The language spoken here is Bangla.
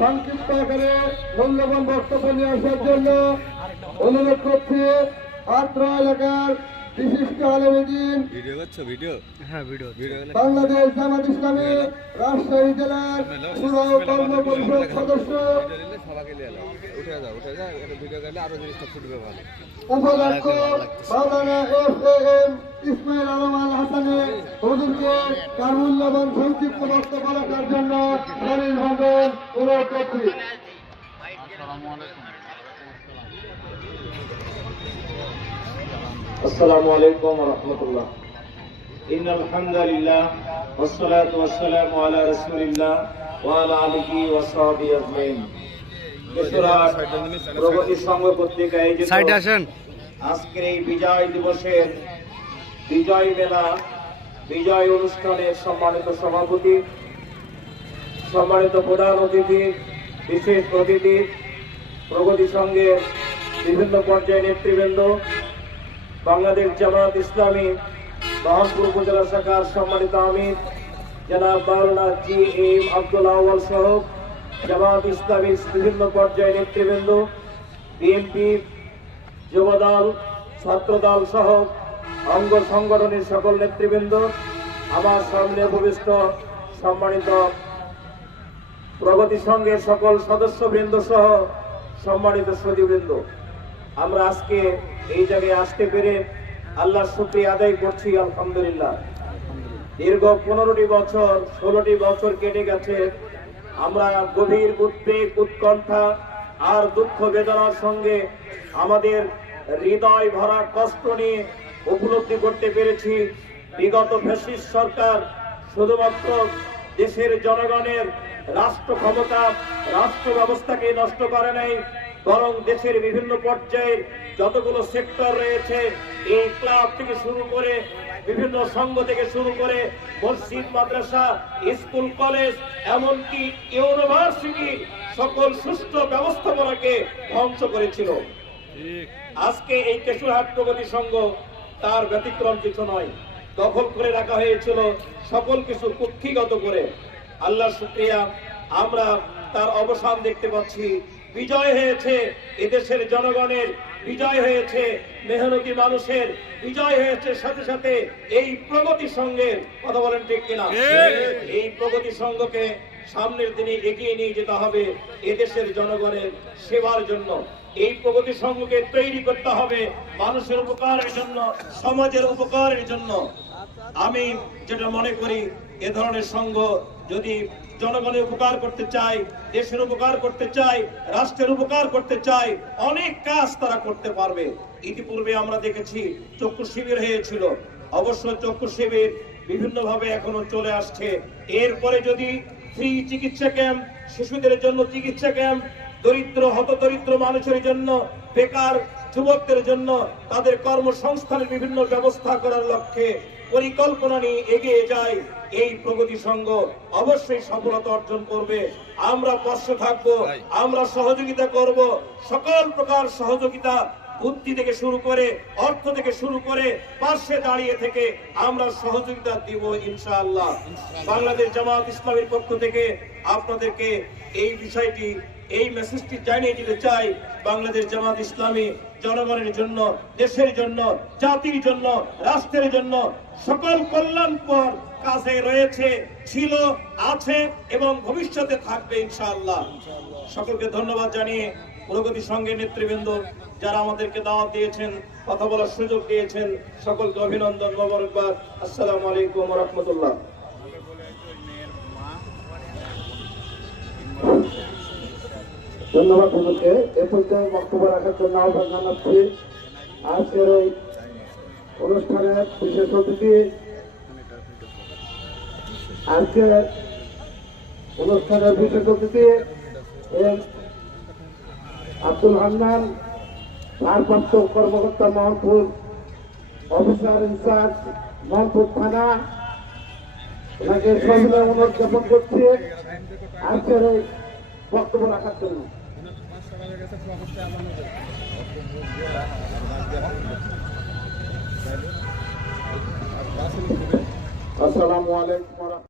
সংক্ষিপ্ত আকারে মূল্যবান বক্তব্য নিয়ে আসার জন্য অনুরোধ করছি আত্রা এলাকার বিশিষ্ট আলমদিন ভিডিও করছ ভিডিও হ্যাঁ ভিডিও ভিডিও বাংলাদেশ জামাত ইসলামী রাজশাহী জেলার পুরো কর্ম পরিষদ সদস্য। উঠে যাও উঠে যাও এটা ভিডিও করলে আরও জিনিসটা ফুটবে ভালো। উপাধ্যক্ষ মাওলানা F A M Ismail Alam আল হাসানে হুজুরকে তার মূল্যবান সংক্ষিপ্ত বক্তব্য রাখার জন্য সরিলভাবে অনুরোধ করছি السلام عليكم ورحمة الله إن الحمد لله والصلاة والسلام على رسول الله وعلى آله وصحبه أجمعين যশোরহাট প্রগতি সংঘ পত্রিকা আয়োজিত সাইডে আসেন আজকের এই বিজয় দিবসের বিজয় মেলা বিজয় অনুষ্ঠানের সম্মানিত সভাপতি সম্মানিত প্রধান অতিথি বিশেষ অতিথি প্রগতি সংঘের বিভিন্ন পর্যায়ে নেতৃবৃন্দ বাংলাদেশ জামাত ইসলামী বাহনপুর উপজেলা শাখার সম্মানিত আমির, জনাব মাওলানা জি এম আব্দুল আউয়াল সহ জামাত ইসলামীর বিভিন্ন পর্যায়ে নেতৃবৃন্দ, বিএনপি যুবদল, ছাত্রদল সহ অঙ্গ সংগঠনের সকল নেতৃবৃন্দ, আমার সামনে উপবিষ্ট সম্মানিত প্রগতি সংঘের সকল সদস্যবৃন্দ সহ সম্মানিত সদীবৃন্দ আমরা আজকে এই জায়গায় আসতে পেরে আল্লাহ শুক্রিয়া আদায় করছি, আলহামদুলিল্লাহ। দীর্ঘ পনেরোটি বছর, ষোলোটি বছর কেটে গেছে। আমরা গভীর উদ্বেগ, উৎকণ্ঠা আর দুঃখ বেদনার সঙ্গে আমাদের হৃদয় ভরা কষ্ট নিয়ে উপলব্ধি করতে পেরেছি। বিগত ফ্যাসিস্ট সরকার শুধুমাত্র দেশের জনগণের রাষ্ট্র ক্ষমতা, রাষ্ট্র ব্যবস্থাকে নষ্ট করে নাই বরং দেশের বিভিন্ন পর্যায়ে যতগুলো সেক্টর রয়েছে, এই ক্লাব থেকে শুরু করে বিভিন্ন সংঘ থেকে শুরু করে মসজিদ, মাদ্রাসা, স্কুল, কলেজ, এমনকি ইউনিভার্সিটি সকল সুষ্ঠু ব্যবস্থাপনাকে ধ্বংস করেছিল। আজকে এই কেশুরহাট প্রগতি সংঘ তার ব্যতিক্রম কিছু নয়। দখল করে রাখা হয়েছিল সকল কিছু কুক্ষিগত করে। আল্লাহ শুক্রিয়া, আমরা তার অবসান দেখতে পাচ্ছি। বিজয় হয়েছে এদেশের জনগণের বিজয় হয়েছে মেহনতি মানুষের বিজয় হয়েছে সাথে সাথে এই প্রগতি সংঘের কথা বলেন ঠিক কিনা? এই প্রগতি সঙ্গকে সামনের দিনে এগিয়ে নিয়ে যেতে হবে এদেশের জনগণের সেবার জন্য। এই প্রগতি সংঘকে তৈরি করতে হবে মানুষের উপকারের জন্য সমাজের উপকারের জন্য। আমি যেটা মনে করি, এ ধরনের সংঘ যদি জনগণের উপকার করতে চায়, দেশের উপকার করতে চায়, রাষ্ট্রের উপকার করতে চায়, অনেক কাজ তারা করতে পারবে। ইতিপূর্বে আমরা দেখেছি চক্ষু শিবির হয়েছিল। অবশ্য চক্ষু শিবির বিভিন্নভাবে এখনও চলে আসছে। এরপরে যদি ফ্রি চিকিৎসা ক্যাম্প, শিশুদের জন্য চিকিৎসা ক্যাম্প, দরিদ্র, হতদরিদ্র মানুষের জন্য, বেকার যুবকদের জন্য তাদের কর্মসংস্থানের বিভিন্ন ব্যবস্থা করার লক্ষ্যে পরিকল্পনা নিয়ে এগিয়ে যায় এই প্রগতি সংঘ অবশ্যই সফলতা অর্জন করবে। আমরা পাশে থাকব আমরা সহযোগিতা করব। সকল প্রকার সহযোগিতা বুদ্ধি থেকে শুরু করে অর্থ থেকে শুরু করে পার্শ্বে দাঁড়িয়ে থেকে আমরা সহযোগিতা দিব ইনশাআল্লাহ। বাংলাদেশ জামাত ইসলামের পক্ষ থেকে আপনাদেরকে এই বিষয়টি এই মেসেজটি জানিয়ে দিতে চাই বাংলাদেশ জামাত ইসলামী জনগণের জন্য, দেশের জন্য, জাতির জন্য, রাষ্ট্রের জন্য সকল কল্যাণকর কাজে রয়েছে, ছিল, আছে এবং ভবিষ্যতে থাকবে ইনশাআল্লাহ। সকলকে ধন্যবাদ জানিয়ে প্রগতি সংঘের নেতৃবৃন্দ যারা আমাদেরকে দাওয়াত দিয়েছেন, কথা বলার সুযোগ দিয়েছেন, সকলকে অভিনন্দন মোবারকবাদ। আসসালামু আলাইকুম রহমতুল্লাহ। ধন্যবাদ হুজুরকে এ পর্যায়ে বক্তব্য রাখার জন্য আহ্বান জানাচ্ছি। আজকের ওই অনুষ্ঠানের বিশেষ অতিথি। আজকের অনুষ্ঠানের বিশেষ অতিথি আব্দুল হান্নান, ভারপ্রাপ্ত কর্মকর্তা মোহনপুর অফিসার ইনচার্জ মোহনপুর থানা। ওনাকে সবিনয় অনুরোধ জ্ঞাপন করছি। আজকের এই বক্তব্য রাখার জন্য। আসসালামু আলাইকুম